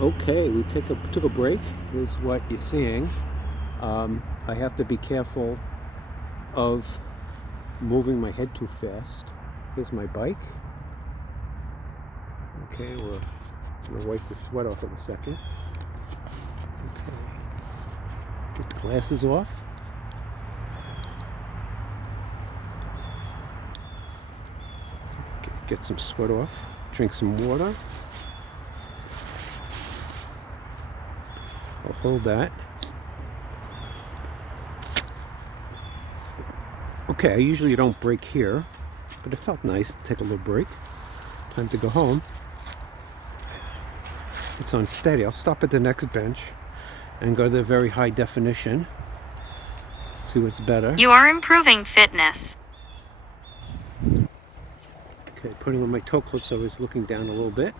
Okay, we took a break, is what you're seeing. I have to be careful of moving my head too fast. Here's my bike. Okay, we're gonna wipe the sweat off in a second. Okay, get the glasses off. Get some sweat off. Drink some water. I'll hold that. Okay, I usually don't break here, but it felt nice to take a little break. Time to go home. It's unsteady. I'll stop at the next bench and go to the very high definition. See what's better. You are improving fitness. Okay, putting on my toe clips, I was looking down a little bit.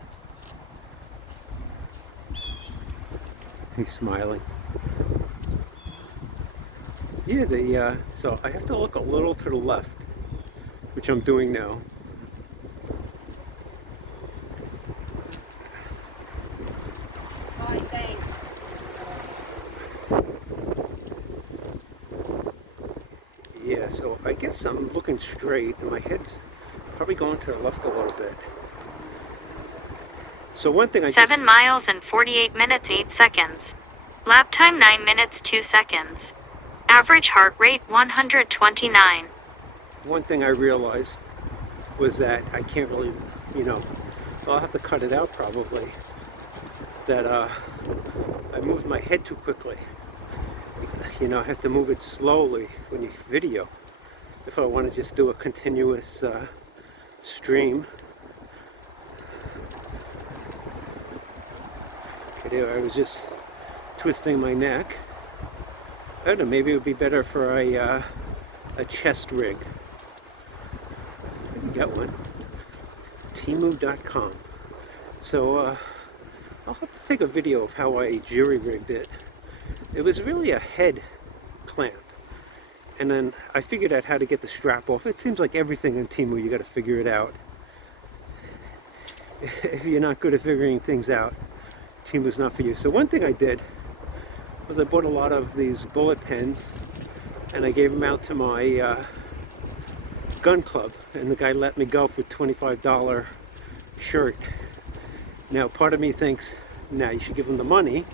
He's smiling. Yeah, so I have to look a little to the left, which I'm doing now. Thanks. Yeah, so I guess I'm looking straight and my head's probably going to the left a little bit. So one thing 7 miles and 48 minutes 8 seconds. Lap time 9 minutes 2 seconds. Average heart rate 129. One thing I realized was that I can't really, I'll have to cut it out probably, that I moved my head too quickly. I have to move it slowly when you video. If I want to just do a continuous stream. Okay, there I was just twisting my neck. I don't know, maybe it would be better for a chest rig. I can get one. Temu.com. So I'll have to take a video of how I jury rigged it. It was really a head clamp. And then I figured out how to get the strap off. It seems like everything on Temu, you got to figure it out. If you're not good at figuring things out, Temu's not for you. So one thing I did was I bought a lot of these bullet pens and I gave them out to my gun club, and the guy let me go for a $25 shirt. Now part of me thinks, nah, you should give him the money,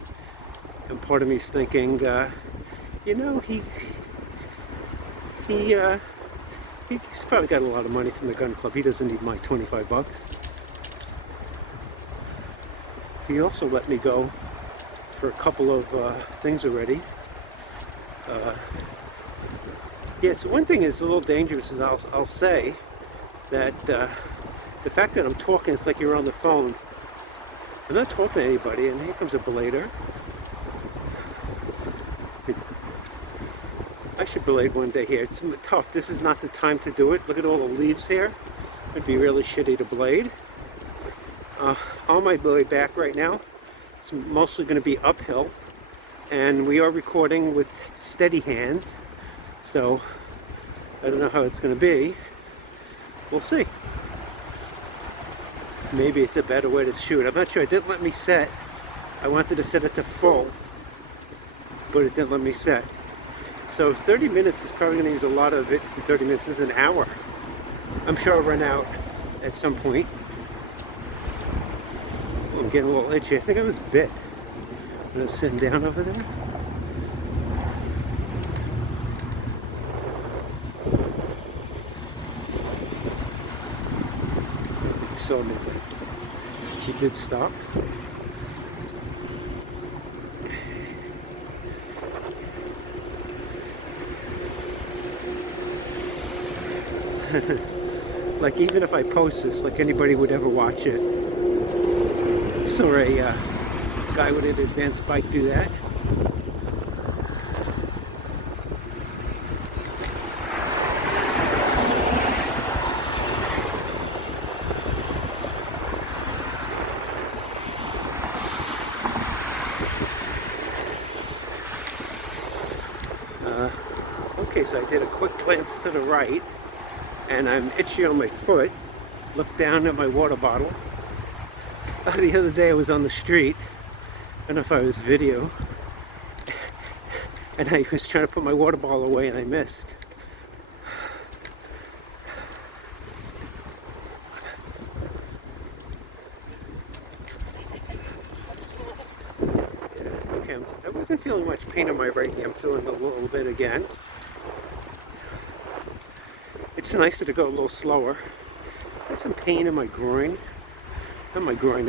and part of me is thinking, he's probably got a lot of money from the gun club. He doesn't need my 25 bucks. He also let me go for a couple of things already. So one thing is a little dangerous is I'll say that the fact that I'm talking, it's like you're on the phone. I'm not talking to anybody, and here comes a belader. I should belade one day here. It's tough. This is not the time to do it. Look at all the leaves here. It'd be really shitty to blade. On my way back right now, it's mostly going to be uphill, and we are recording with steady hands, so I don't know how it's going to be. We'll see. Maybe it's a better way to shoot. I'm not sure. It didn't let me set. I wanted to set it to full, but it didn't let me set. So 30 minutes is probably going to use a lot of it. 30 minutes is an hour. I'm sure I'll run out at some point. I'm getting a little itchy. I think I was bit when I was sitting down over there. He saw me. She did stop. Like even if I post this, like anybody would ever watch it. Saw a guy with an advanced bike do that. Okay, so I did a quick glance to the right, and I'm itchy on my foot. Look down at my water bottle. The other day I was on the street don't know if I was video, and I was trying to put my water bottle away and I missed. Okay, I wasn't feeling much pain in my right knee. I'm feeling a little bit again. It's nicer to go a little slower. I have some pain in my groin. Not my groin,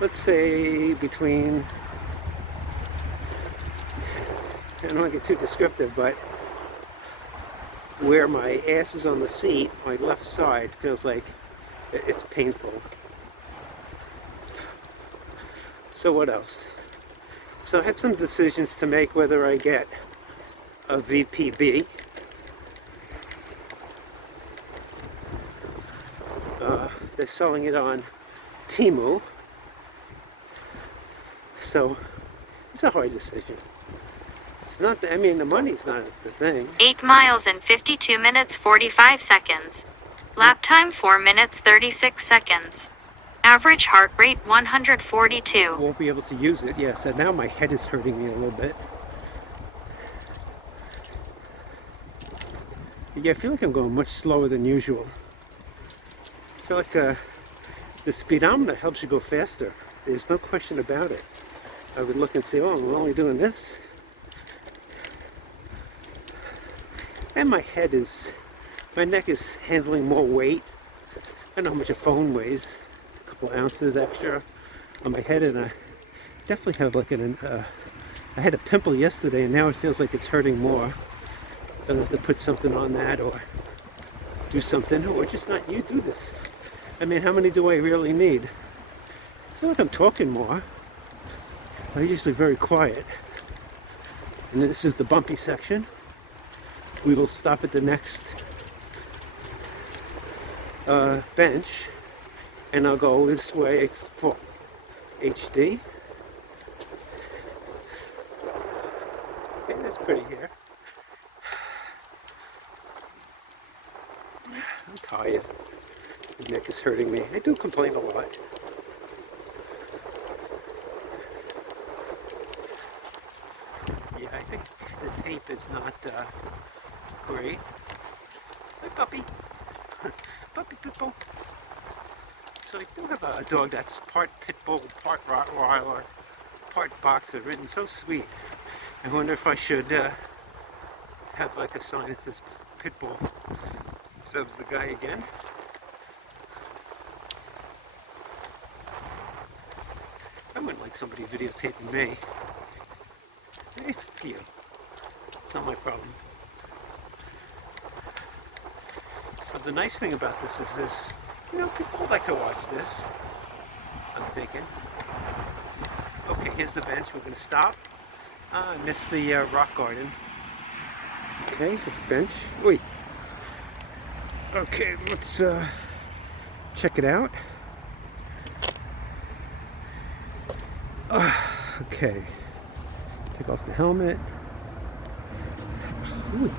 let's say between, I don't want to get too descriptive, but where my ass is on the seat, my left side feels like it's painful. So what else? So I have some decisions to make whether I get a VPB. They're selling it on Temu. So it's a hard decision. It's not, I mean, the money's not the thing. 8 miles and 52 minutes 45 seconds. Lap time 4 minutes 36 seconds. Average heart rate 142. Won't be able to use it. Yes, and now my head is hurting me a little bit. Yeah, I feel like I'm going much slower than usual. I feel like the speedometer helps you go faster. There's no question about it. I would look and say, oh, I'm only doing this. And my neck is handling more weight. I don't know how much a phone weighs. A couple ounces extra on my head, and I definitely have like I had a pimple yesterday, and now it feels like it's hurting more. So I have to put something on that, or do something, or just not you do this. I mean, how many do I really need? I feel like I'm talking more. I'm usually very quiet. And this is the bumpy section. We will stop at the next bench, and I'll go this way for HD. Okay, that's pretty here. I'm tired. The neck is hurting me. I do complain a lot. Yeah, I think the tape is not great. Hi, puppy. Puppy pitbull. So I do have a dog that's part pit bull, part Rottweiler, part boxer, written so sweet. I wonder if I should have like a sign that says pit bull. Subs the guy again. I wouldn't like somebody videotaping me. Hey, fuck you. It's not my problem. So the nice thing about this is this, you know, people would like to watch this, I'm thinking. Okay, here's the bench. We're going to stop. I missed the rock garden. Okay, the bench. Wait. Okay, let's check it out. Okay, take off the helmet. Ooh.